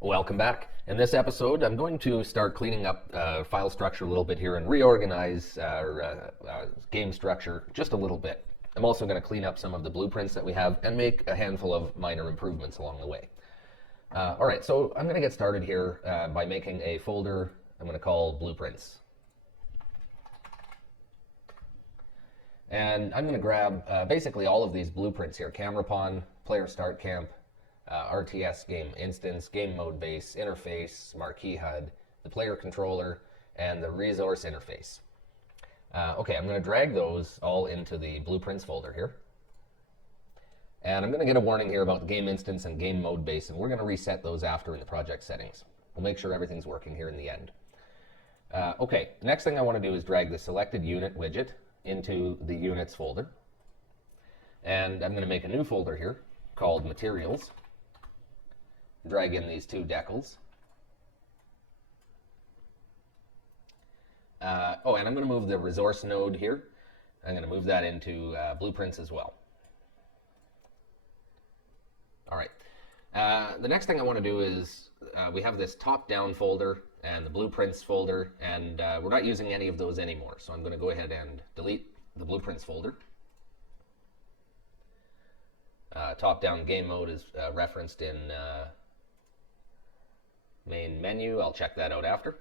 Welcome back. In this episode, I'm going to start cleaning up file structure a little bit here and reorganize our game structure just a little bit. I'm also going to clean up some of the blueprints that we have and make a handful of minor improvements along the way. All right, so I'm going to get started here by making a folder I'm going to call Blueprints. And I'm going to grab basically all of these blueprints here: camera pawn, player start camp, RTS game instance, game mode base, interface, Marquee HUD, the player controller, and the resource interface. Okay, I'm going to drag those all into the blueprints folder here. And I'm going to get a warning here about the game instance and game mode base, and we're going to reset those after in the project settings. We'll make sure everything's working here in the end. Okay, the next thing I want to do is drag the selected unit widget into the units folder. And I'm going to make a new folder here called materials. Drag in these two decals. And I'm going to move the resource node here. I'm going to move that into blueprints as well. All right. The next thing I want to do is we have this top-down folder and the blueprints folder, and we're not using any of those anymore. So I'm going to go ahead and delete the blueprints folder. Top-down game mode is referenced in main menu. I'll check that out after.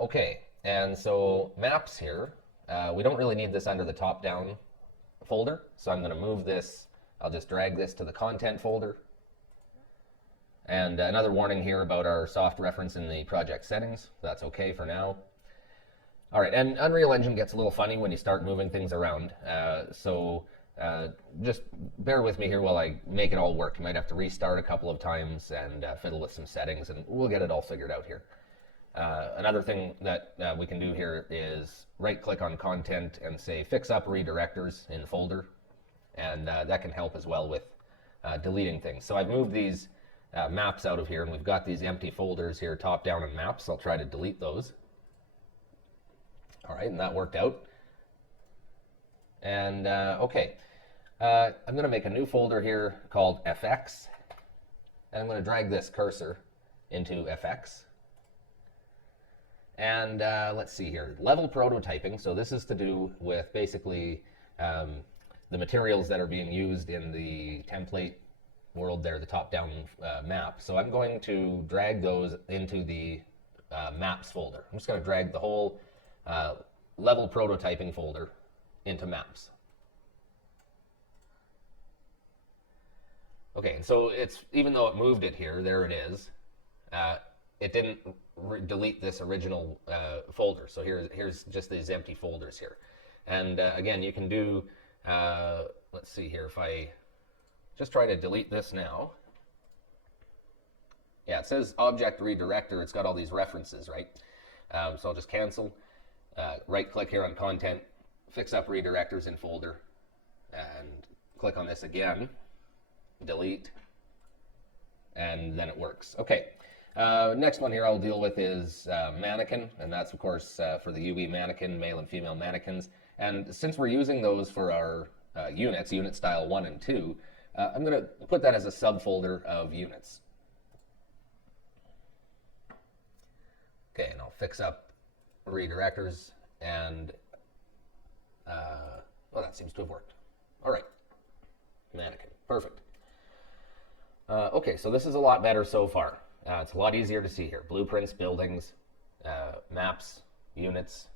Okay, and so maps here, we don't really need this under the top-down folder, so I'm going to move this. I'll just drag this to the content folder. And another warning here about our soft reference in the project settings. That's okay for now. All right, and Unreal Engine gets a little funny when you start moving things around. Just bear with me here while I make it all work. You might have to restart a couple of times and fiddle with some settings, and we'll get it all figured out here. Another thing that we can do here is right-click on content and say Fix Up Redirectors in folder, and that can help as well with deleting things. So I've moved these maps out of here, and we've got these empty folders here, top-down and maps. I'll try to delete those. All right, and that worked out. And okay, I'm going to make a new folder here called FX, and I'm going to drag this cursor into FX. And let's see here, level prototyping. So this is to do with basically the materials that are being used in the template world there, the top-down map. So I'm going to drag those into the maps folder. I'm just going to drag the whole level prototyping folder into maps. Okay, and so it's, even though it moved it here, there it is, it didn't delete this original folder. So here's just these empty folders here. And again, you can do, let's see here, if I just try to delete this now. Yeah, it says object redirector. It's got all these references, right? So I'll just cancel, right-click here on content, fix up redirectors in folder, and click on this again, delete, and then it works. Okay. Next one here I'll deal with is mannequin, and that's of course for the UE mannequin, male and female mannequins. And since we're using those for our units, unit style 1 and 2, I'm going to put that as a subfolder of units. Okay, and I'll fix up redirectors, and well, that seems to have worked. All right, mannequin, perfect. Okay, so this is a lot better so far. It's a lot easier to see here. Blueprints, buildings, maps, units.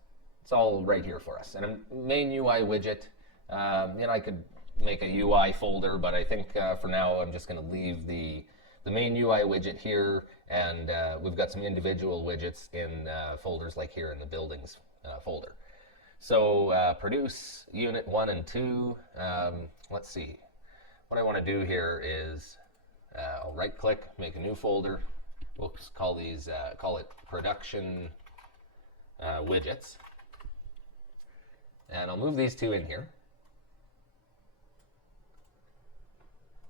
It's all right here for us. And a main UI widget. I could make a UI folder, but I think for now I'm just going to leave the main UI widget here, and we've got some individual widgets in folders like here in the buildings folder. So produce unit 1 and 2. Let's see. What I want to do here is I'll right-click, make a new folder. We'll call these, call it production widgets. And I'll move these two in here.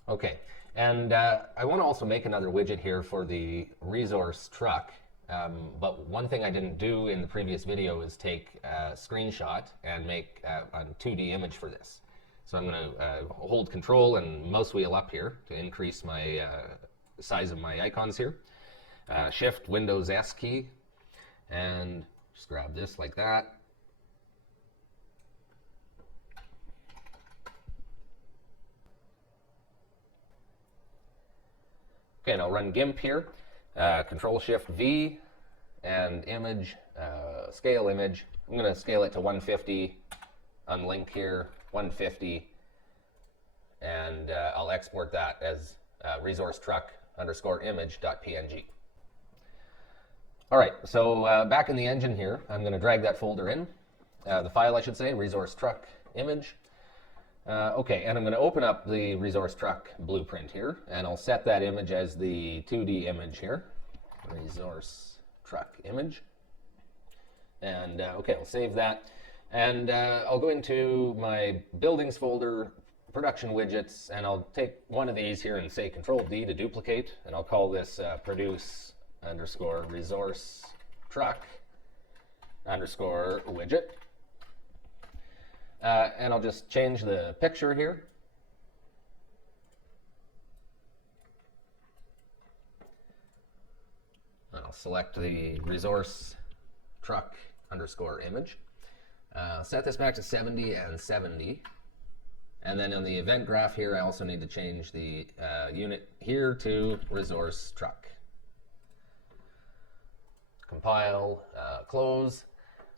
Okay, and I want to also make another widget here for the resource truck. But one thing I didn't do in the previous video is take a screenshot and make a 2D image for this. So I'm going to hold Control and mouse wheel up here to increase my size of my icons here. Shift Windows S key, and just grab this like that. Okay, and I'll run GIMP here. Control Shift V and image, scale image. I'm going to scale it to 150. Unlink here, 150, and I'll export that as resource truck _ image.png. All right, so back in the engine here, I'm going to drag that folder in, the file I should say, resource truck image. Okay, and I'm going to open up the resource truck blueprint here, and I'll set that image as the 2D image here, resource truck image. And okay, I'll save that. And I'll go into my buildings folder, production widgets, and I'll take one of these here and say Control D to duplicate, and I'll call this produce _ resource truck _ widget. And I'll just change the picture here. And I'll select the resource truck _ image. Set this back to 70 and 70. And then on the event graph here, I also need to change the unit here to resource truck. Compile, close.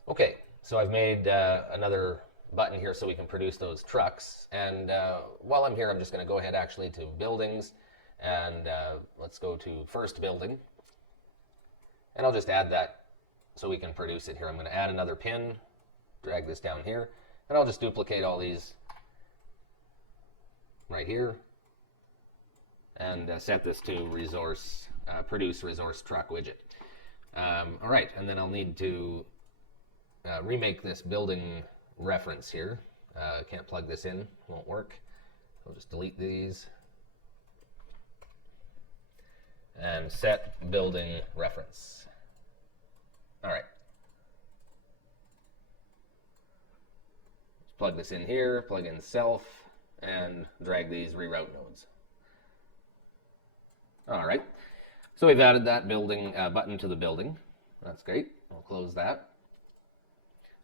Okay, so I've made another button here so we can produce those trucks. And while I'm here, I'm just going to go ahead actually to buildings, and let's go to first building. And I'll just add that so we can produce it here. I'm going to add another pin, drag this down here, and I'll just duplicate all these right here and set this to resource, produce resource truck widget. All right, and then I'll need to remake this building reference here. Can't plug this in, won't work. I'll just delete these and set building reference. All right. Plug this in here, plug in self, and drag these reroute nodes. All right, so we've added that building button to the building. That's great. I'll close that.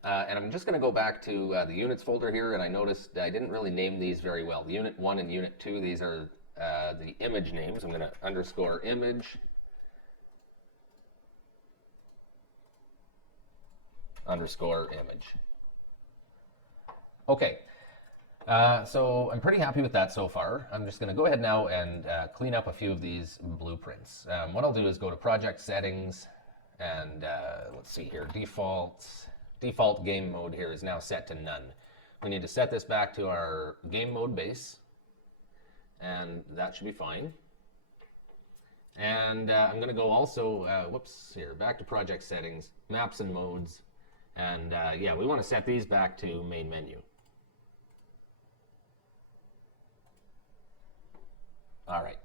And I'm just going to go back to the units folder here, and I noticed I didn't really name these very well. The unit 1 and unit 2, these are the image names. I'm going to _ image _ image. Okay, so I'm pretty happy with that so far. I'm just going to go ahead now and clean up a few of these blueprints. What I'll do is go to project settings, and let's see here, default game mode here is now set to none. We need to set this back to our game mode base, and that should be fine. And I'm going to go also, back to project settings, maps and modes, and yeah, we want to set these back to main menu. All right.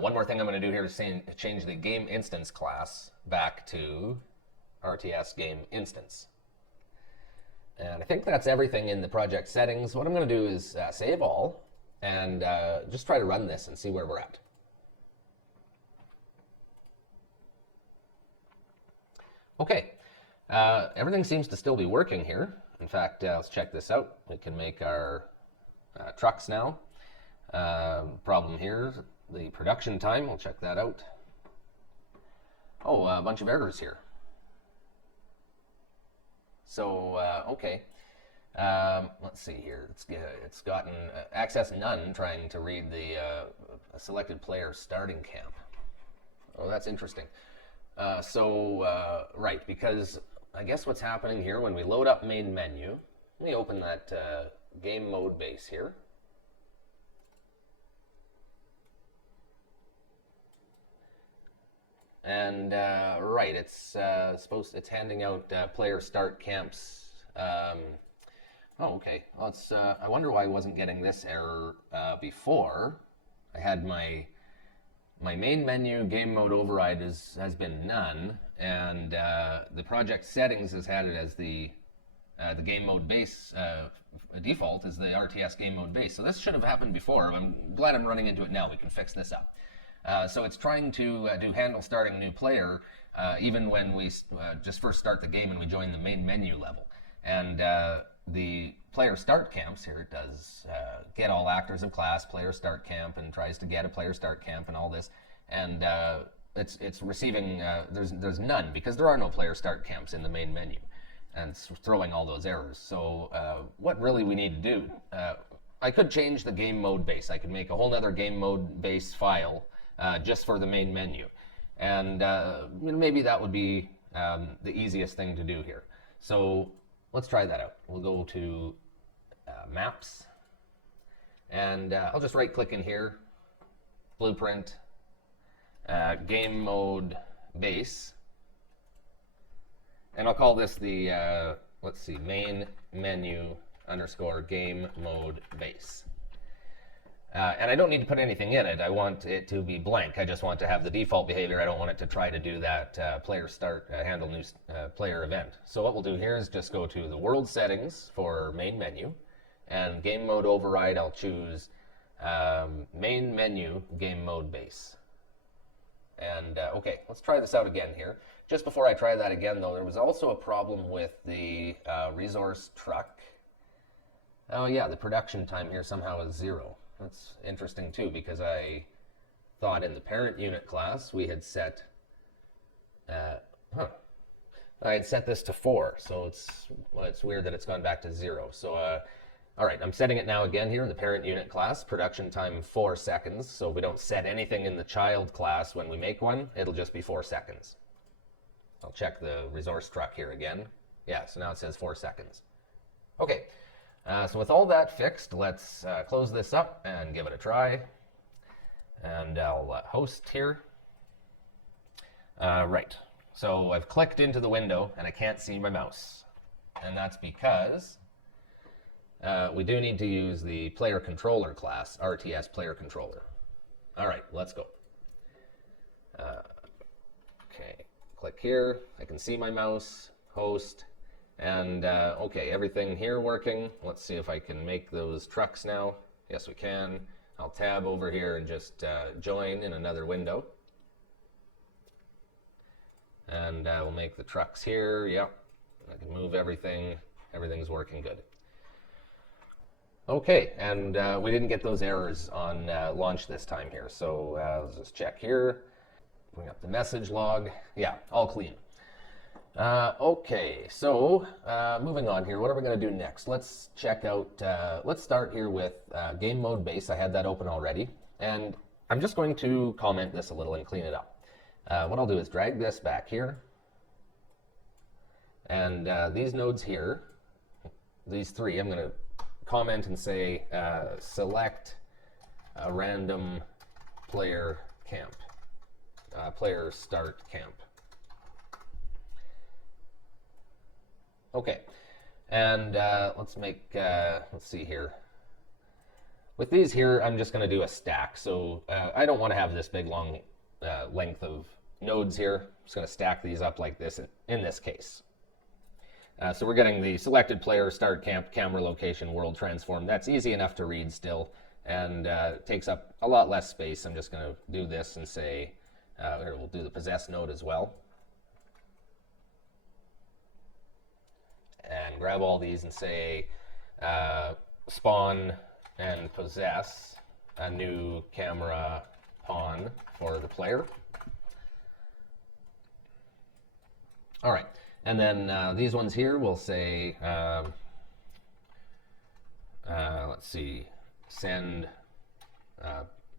One more thing I'm going to do here is change the game instance class back to RTS game instance. And I think that's everything in the project settings. What I'm going to do is save all and just try to run this and see where we're at. Okay, everything seems to still be working here. In fact, let's check this out. We can make our trucks now. Problem here, the production time, we'll check that out. Oh, a bunch of errors here. So, okay. Let's see here. It's gotten access none trying to read the selected player starting camp. Oh, that's interesting. Right, because I guess what's happening here when we load up main menu, let me open that game mode base here. And right, it's handing out player start camps. Oh, okay. Well, I wonder why I wasn't getting this error before. I had my main menu game mode override has been none, and the project settings has had it as the the game mode base default is the RTS game mode base. So this should have happened before. I'm glad I'm running into it now. We can fix this up. So it's trying to do handle starting new player even when we just first start the game and we join the main menu level. And the player start camps here, it does get all actors of class, player start camp, and tries to get a player start camp and all this. And it's receiving, there's none because there are no player start camps in the main menu. And it's throwing all those errors. So what really we need to do, I could change the game mode base. I could make a whole other game mode base file just for the main menu. And maybe that would be the easiest thing to do here. So let's try that out. We'll go to Maps. And I'll just right click in here, Blueprint, Game Mode Base. And I'll call this the, let's see, main menu underscore game mode base. And I don't need to put anything in it. I want it to be blank. I just want to have the default behavior. I don't want it to try to do that player start, handle new player event. So what we'll do here is just go to the world settings for main menu. And game mode override, I'll choose main menu game mode base. And okay, let's try this out again here. Just before I try that again, though, there was also a problem with the resource truck. Oh yeah, the production time here somehow is 0. That's interesting too, because I thought in the parent unit class we had set, I had set this to 4, so it's weird that it's gone back to 0. So all right, I'm setting it now again here in the parent unit class, production time 4 seconds. So we don't set anything in the child class when we make one, it'll just be 4 seconds. I'll check the resource truck here again. Yeah, so now it says 4 seconds. Okay, so with all that fixed, let's close this up and give it a try. And I'll host here. Right, so I've clicked into the window and I can't see my mouse. And that's because we do need to use the player controller class, RTS player controller. All right, let's go. Okay, click here. I can see my mouse, host, and okay, everything here working. Let's see if I can make those trucks now. Yes, we can. I'll tab over here and just join in another window. And we'll make the trucks here. Yep, I can move everything. Everything's working good. Okay, and we didn't get those errors on launch this time here. So let's just check here. Bring up the message log. Yeah, all clean. Okay, so moving on here, what are we going to do next? Let's check out, let's start here with game mode base. I had that open already. And I'm just going to comment this a little and clean it up. What I'll do is drag this back here. And these nodes here, these 3, I'm going to comment and say select a random player camp, player start camp. Okay, and let's see here. With these here, I'm just going to do a stack. So I don't want to have this big long length of nodes here. I'm just going to stack these up like this in this case. So we're getting the selected player, start camp, camera location, world transform. That's easy enough to read still, and it takes up a lot less space. I'm just going to do this and say, here, we'll do the possess node as well. And grab all these and say, spawn and possess a new camera pawn for the player. All right. And then these ones here will say, let's see, send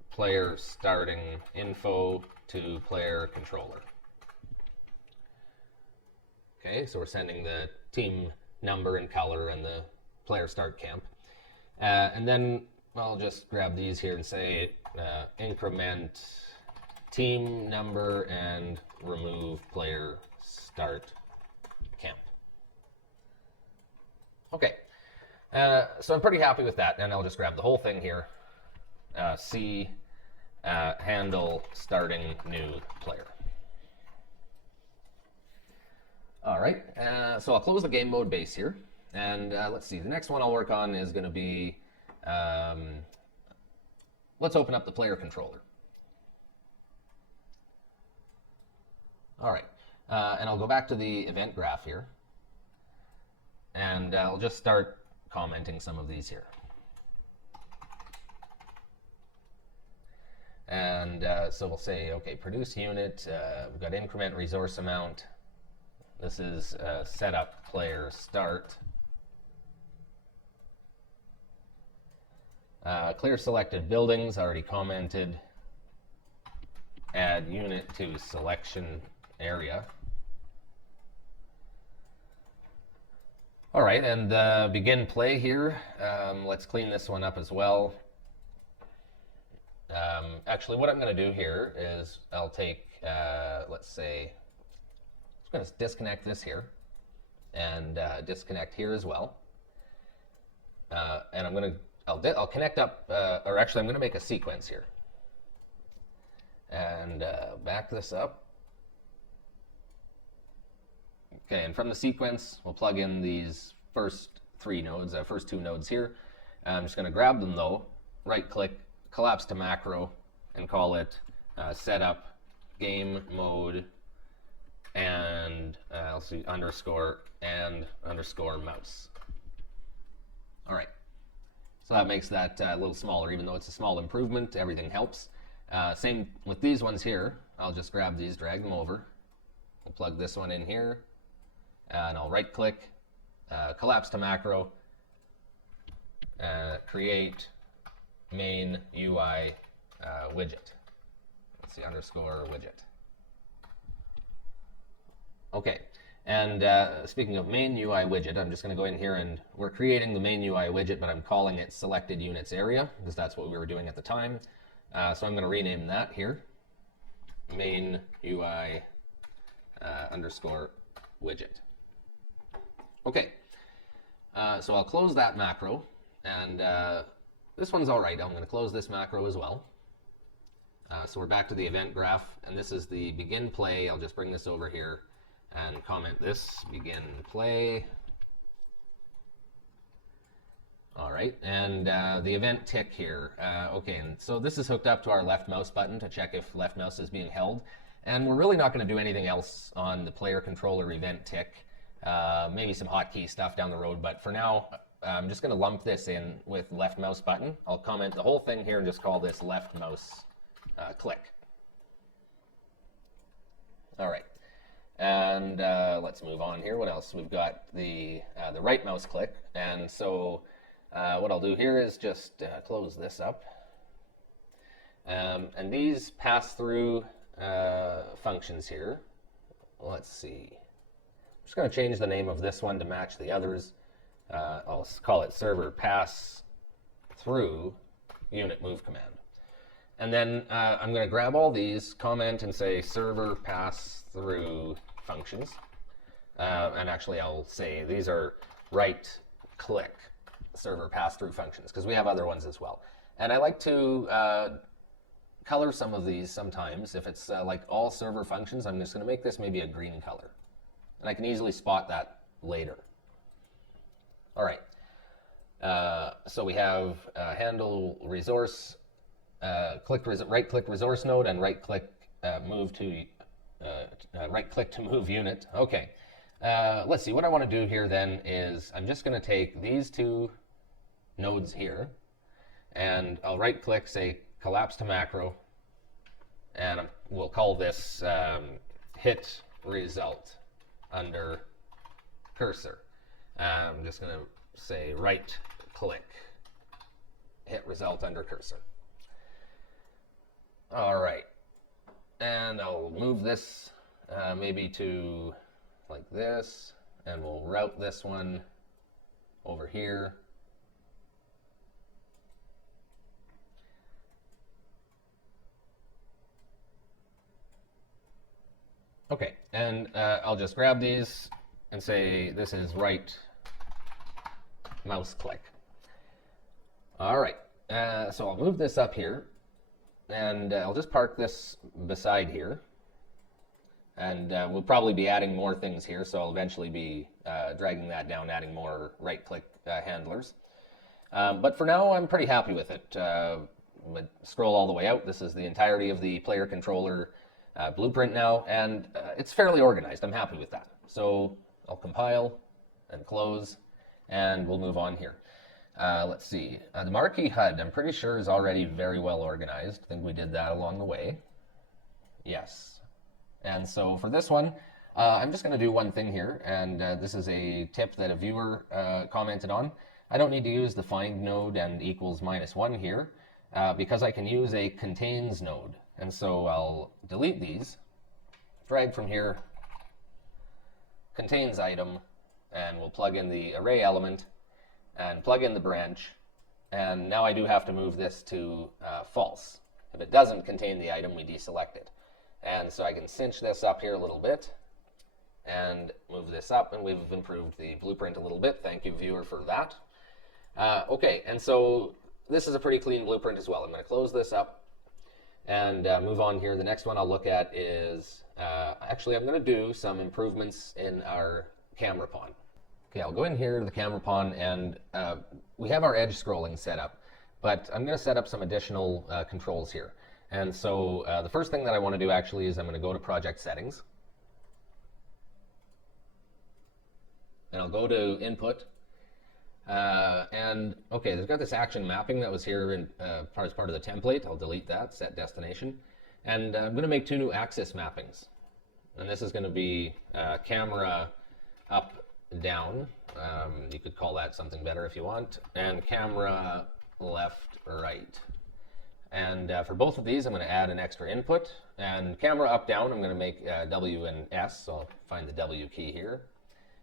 player starting info to player controller. Okay, so we're sending the team number and color and the player start camp. And then I'll just grab these here and say increment team number and remove player start camp. Okay, so I'm pretty happy with that, and I'll just grab the whole thing here. C handle starting new player. All right, so I'll close the game mode base here, and let's see, the next one I'll work on is going to be, let's open up the player controller. All right, and I'll go back to the event graph here, and I'll just start commenting some of these here. And so we'll say, okay, produce unit, we've got increment resource amount. This is setup player start. Clear selected buildings, already commented. Add unit to selection area. All right, and begin play here. Let's clean this one up as well. Actually, what I'm going to do here is I'll take, let's say, I'm going to disconnect this here and disconnect here as well. And I'll connect up, or actually I'm going to make a sequence here. And back this up. Okay, and from the sequence, we'll plug in these first three nodes, first two nodes here. I'm just going to grab them though, right click, collapse to macro, and call it setup game mode and I'll see underscore and underscore mouse. All right, so that makes that a little smaller, even though it's a small improvement. Everything helps. Same with these ones here. I'll just grab these, drag them over. We'll plug this one in here, and I'll right click, collapse to macro, create main UI widget. Let's see, underscore widget. Okay, and speaking of main UI widget, I'm just going to go in here and we're creating the main UI widget, but I'm calling it selected units area because that's what we were doing at the time. So I'm going to rename that here, main UI underscore widget. Okay, so I'll close that macro, and this one's all right. I'm going to close this macro as well. So we're back to the event graph, and this is the begin play. I'll just bring this over here and comment this, begin play. All right, and the event tick here. Okay, and so this is hooked up to our left mouse button to check if left mouse is being held. And we're really not going to do anything else on the player controller event tick. Maybe some hotkey stuff down the road, but for now, I'm just going to lump this in with left mouse button. I'll comment the whole thing here and just call this left mouse click. All right, and let's move on here. What else? We've got the right mouse click, and so what I'll do here is just close this up. And these pass through functions here. Let's see. I'm just going to change the name of this one to match the others. I'll call it server pass through unit move command. And then I'm going to grab all these, comment and say server pass through functions. And actually I'll say these are right click server pass through functions because we have other ones as well. And I like to color some of these sometimes. If it's like all server functions, I'm just going to make this maybe a green color. And I can easily spot that later. All right. So we have handle resource, right click resource node, and right click move to right click to move unit. Okay. Let's see. What I want to do here then is I'm just going to take these two nodes here, and I'll right click, say collapse to macro, and we'll call this hit result under cursor. I'm just going to say right click, hit result under cursor. All right, and I'll move this maybe to like this, and we'll route this one over here. Okay, and I'll just grab these and say this is right mouse click. All right, so I'll move this up here, and I'll just park this beside here. And we'll probably be adding more things here, so I'll eventually be dragging that down, adding more right-click handlers. But for now, I'm pretty happy with it. Scroll all the way out. This is the entirety of the player controller blueprint now, and it's fairly organized. I'm happy with that. So I'll compile and close, and we'll move on here. Let's see. The Marquee HUD, I'm pretty sure, is already very well organized. I think we did that along the way. Yes. And so for this one, I'm just going to do one thing here, and this is a tip that a viewer commented on. I don't need to use the find node and equals -1 here, because I can use a contains node. And so I'll delete these, drag from here, contains item, and we'll plug in the array element, and plug in the branch, and now I do have to move this to false. If it doesn't contain the item, we deselect it. And so I can cinch this up here a little bit, and move this up, and we've improved the blueprint a little bit. Thank you, viewer, for that. Okay, and so this is a pretty clean blueprint as well. I'm going to close this up and move on here. The next one I'll look at is, actually I'm going to do some improvements in our camera pawn. Okay, I'll go in here to the camera pawn, and we have our edge scrolling set up, but I'm going to set up some additional controls here. And so the first thing that I want to do actually is I'm going to go to project settings, and I'll go to input. And okay, there's got this action mapping that was here in, as part of the template. I'll delete that, set destination. And I'm going to make 2 new axis mappings. And this is going to be camera up, down. You could call that something better if you want. And camera left, right. And for both of these, I'm going to add an extra input. And camera up, down, I'm going to make W and S. So I'll find the W key here.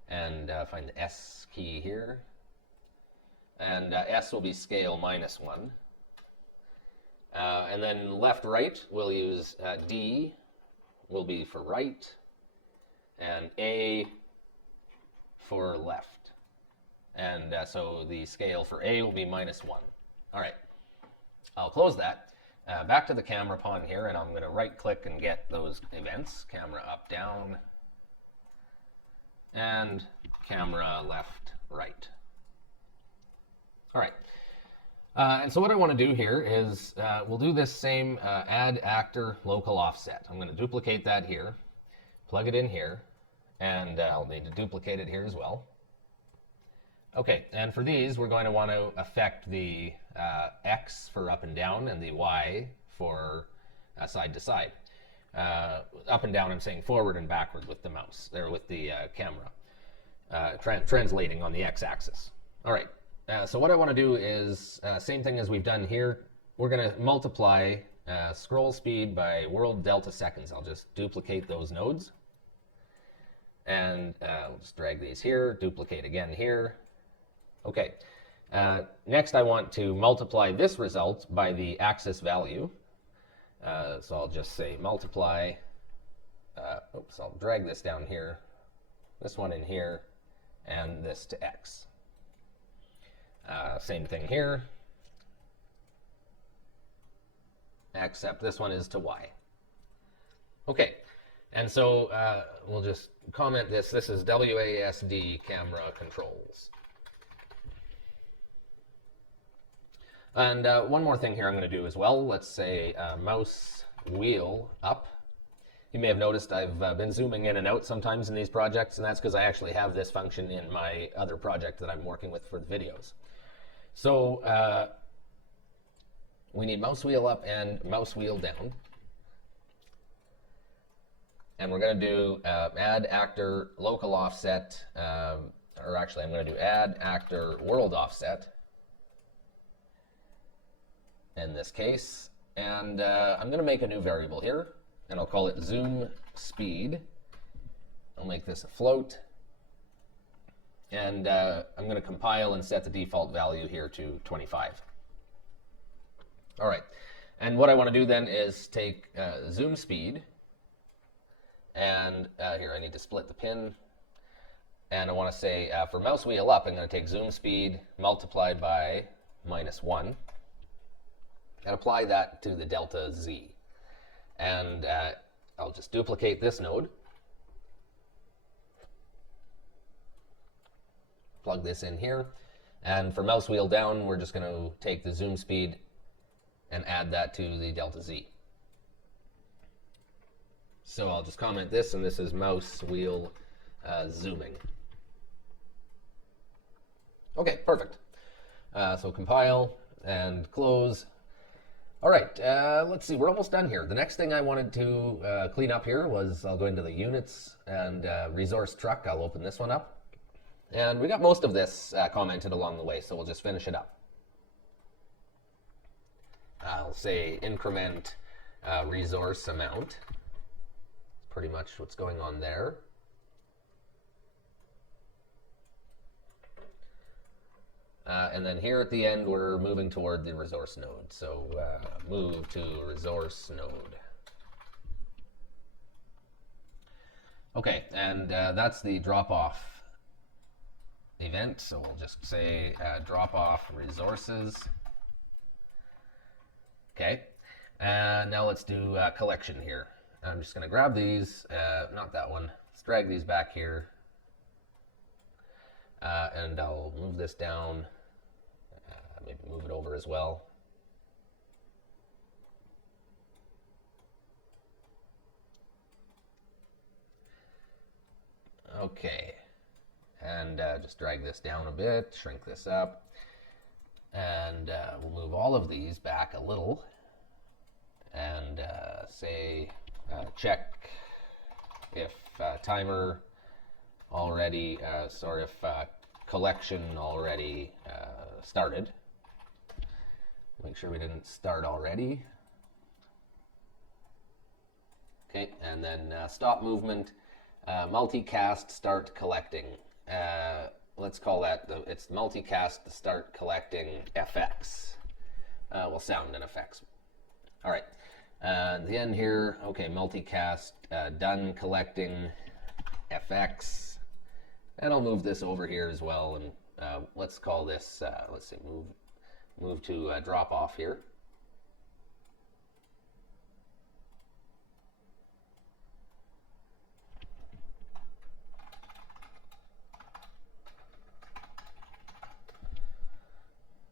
And find the S key here. And S will be scale -1. And then left, right, we'll use D will be for right, and A for left. And so the scale for A will be -1. All right, I'll close that. Back to the camera pawn here, and I'm going to right-click and get those events. Camera up, down, and camera left, right. All right, and so what I want to do here is we'll do this same add actor local offset. I'm going to duplicate that here, plug it in here, and I'll need to duplicate it here as well. Okay, and for these, we're going to want to affect the X for up and down and the Y for side to side. Up and down, I'm saying forward and backward with the mouse, there with the camera, translating on the X-axis. All right. So what I want to do is, same thing as we've done here, we're going to multiply scroll speed by world delta seconds. I'll just duplicate those nodes. And we'll just drag these here, duplicate again here. Okay. Next I want to multiply this result by the axis value. So I'll just say multiply, oops, I'll drag this down here, this one in here, and this to X. Same thing here, except this one is to Y. Okay, and so we'll just comment this. This is WASD camera controls. And one more thing here I'm going to do as well. Let's say mouse wheel up. You may have noticed I've been zooming in and out sometimes in these projects, and that's because I actually have this function in my other project that I'm working with for the videos. So we need mouse wheel up and mouse wheel down. And we're going to do add actor local offset, or actually I'm going to do add actor world offset in this case. And I'm going to make a new variable here, and I'll call it zoom speed. I'll make this a float. And I'm going to compile and set the default value here to 25. All right. And what I want to do then is take zoom speed, and here I need to split the pin. And I want to say for mouse wheel up, I'm going to take zoom speed multiplied by -1 and apply that to the delta Z. And I'll just duplicate this node. plug this in here. And for mouse wheel down, we're just going to take the zoom speed and add that to the delta Z. So I'll just comment this, and this is mouse wheel zooming. Okay, perfect. So compile and close. All right, let's see, we're almost done here. The next thing I wanted to clean up here was I'll go into the units and resource truck. I'll open this one up. And we got most of this commented along the way, so we'll just finish it up. I'll say increment resource amount. Pretty much what's going on there. And then here at the end, we're moving toward the resource node. So move to resource node. Okay, and that's the drop-off event. So we'll just say drop-off resources. Okay, and now let's do collection here. I'm just going to grab these, not that one. Let's drag these back here. And I'll move this down. Maybe move it over as well. Okay. And just drag this down a bit, shrink this up. And we'll move all of these back a little. And say check if timer already, sorry, if collection already started. Make sure we didn't start already. Okay, and then stop movement, multicast start collecting. Let's call that, it's multicast to start collecting FX. Well, sound and effects. All right. The end here, okay, multicast, done collecting FX. And I'll move this over here as well, and let's call this, let's see, move to drop off here.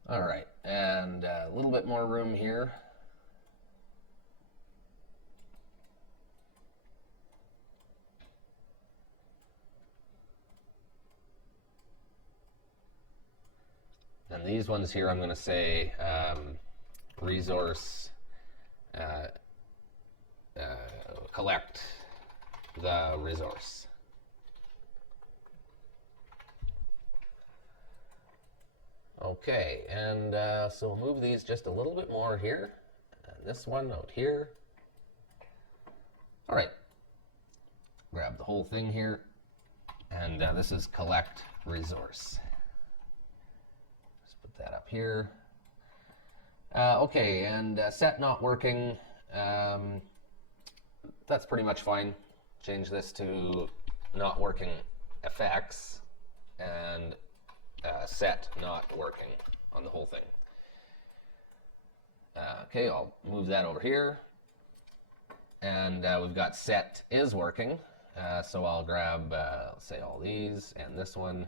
All right, and a little bit more room here. And these ones here, I'm going to say resource collect the resource. Okay, and so we'll move these just a little bit more here, and this one out here. All right, grab the whole thing here, and this is collect resource. That up here. Okay, and set not working. That's pretty much fine. Change this to not working effects and set not working on the whole thing. Okay, I'll move that over here. And we've got set is working. So I'll grab, let's say, all these and this one.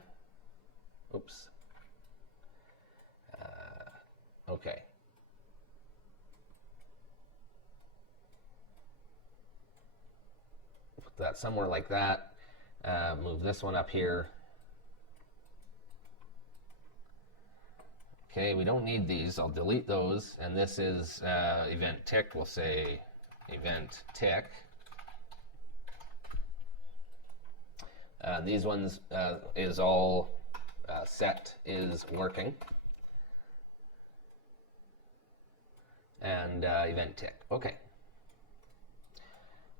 Oops. Okay. Put that somewhere like that. Move this one up here. Okay, we don't need these. I'll delete those. And this is event tick. We'll say event tick. These ones is all set is working. And event tick. Okay.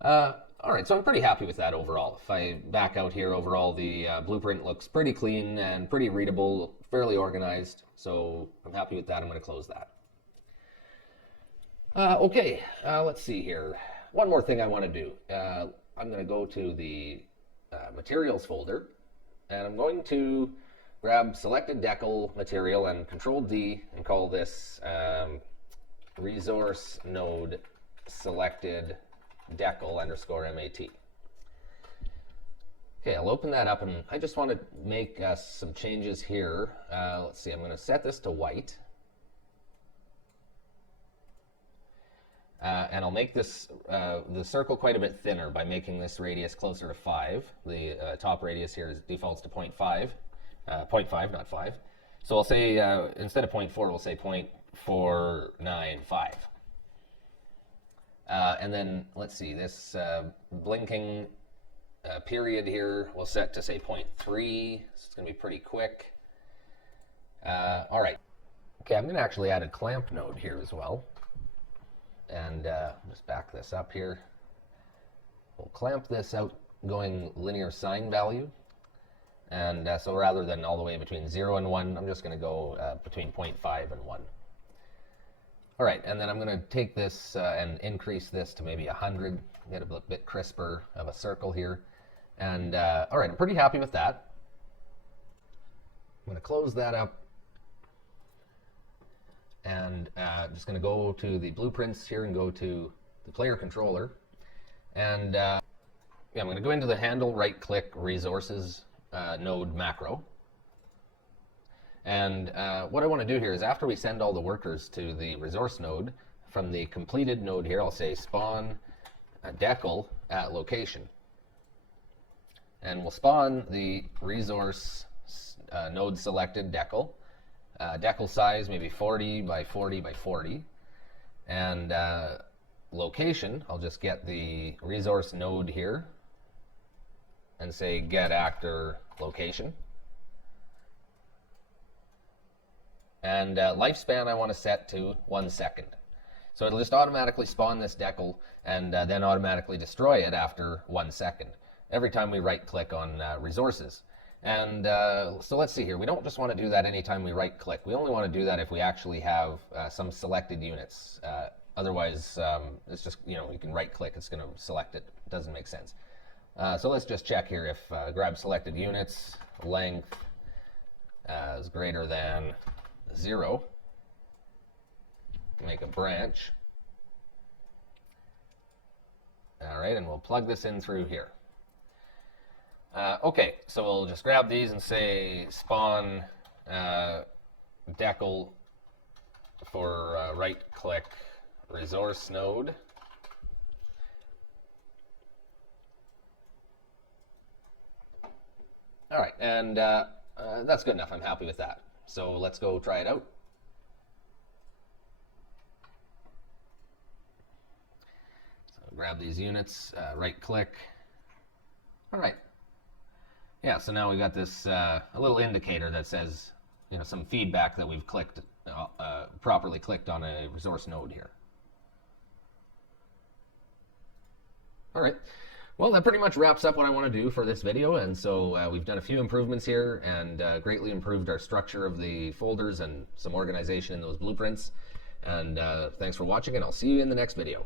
All right, so I'm pretty happy with that overall. If I back out here, overall the blueprint looks pretty clean and pretty readable, fairly organized. So I'm happy with that. I'm going to close that. Okay, let's see here. One more thing I want to do. I'm going to go to the materials folder, and I'm going to grab selected decal material and Control D and call this resource node selected decal _MAT. Okay, I'll open that up, and I just want to make some changes here. Let's see, I'm going to set this to white. And I'll make this the circle quite a bit thinner by making this radius closer to 5. The top radius here defaults to 0.5, 0.5, not 5. So I'll say, instead of 0.4, we'll say 0.495. And then, let's see, this blinking period here we'll set to, say, 0.3. So it's going to be pretty quick. All right. Okay, I'm going to actually add a clamp node here as well. And just back this up here. We'll clamp this outgoing linear sine value. And so rather than all the way between 0 and 1, I'm just going to go between 0.5 and 1. All right, and then I'm going to take this and increase this to maybe 100, get a bit crisper of a circle here. And all right, I'm pretty happy with that. I'm going to close that up. And I'm just going to go to the blueprints here and go to the player controller. And yeah, I'm going to go into the handle, right-click, resources node macro. And what I want to do here is after we send all the workers to the resource node, from the completed node here, I'll say spawn decal at location. And we'll spawn the resource node selected decal. Decal size maybe 40 by 40 by 40, and location, I'll just get the resource node here and say get actor location. And lifespan I want to set to 1 second. So it'll just automatically spawn this decal and then automatically destroy it after 1 second every time we right click on resources. And so let's see here. We don't just want to do that anytime we right click. We only want to do that if we actually have some selected units. Otherwise, it's just, you can right click, it's going to select it. It doesn't make sense. So let's just check here if grab selected units, length is greater than 0. Make a branch. All right, and we'll plug this in through here. Okay, so we'll just grab these and say spawn decal for right-click resource node. All right, and that's good enough. I'm happy with that. So let's go try it out. So grab these units, right-click. All right. Yeah, so now we got this a little indicator that says, some feedback that we've clicked, properly clicked on a resource node here. All right. Well, that pretty much wraps up what I want to do for this video, and so we've done a few improvements here and greatly improved our structure of the folders and some organization in those blueprints. And thanks for watching, and I'll see you in the next video.